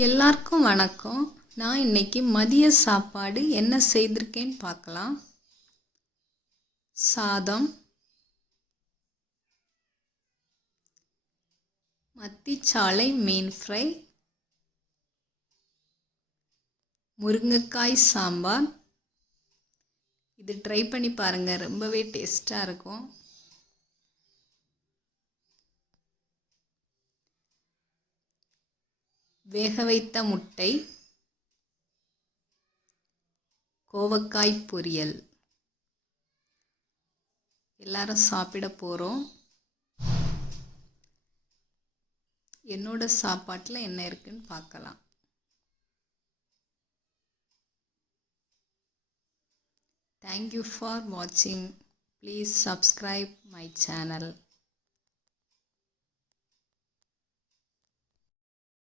எல்லாருக்கும் வணக்கம். நான் இன்னைக்கு மதிய சாப்பாடு என்ன செய்திருக்கேன்னு பார்க்கலாம். சாதம், மத்திச்சாளை மீன் ஃப்ரை, முருங்கைக்காய் சாம்பார். இது ட்ரை பண்ணி பாருங்கள், ரொம்பவே டேஸ்ட்டாக இருக்கும். வேக வைத்த முட்டை, கோவக்காய் பொரியல். எல்லாரும் சாப்பிட போகிறோம். என்னோட சாப்பாட்டில் என்ன இருக்குன்னு பார்க்கலாம். Thank you for watching. Please subscribe my channel.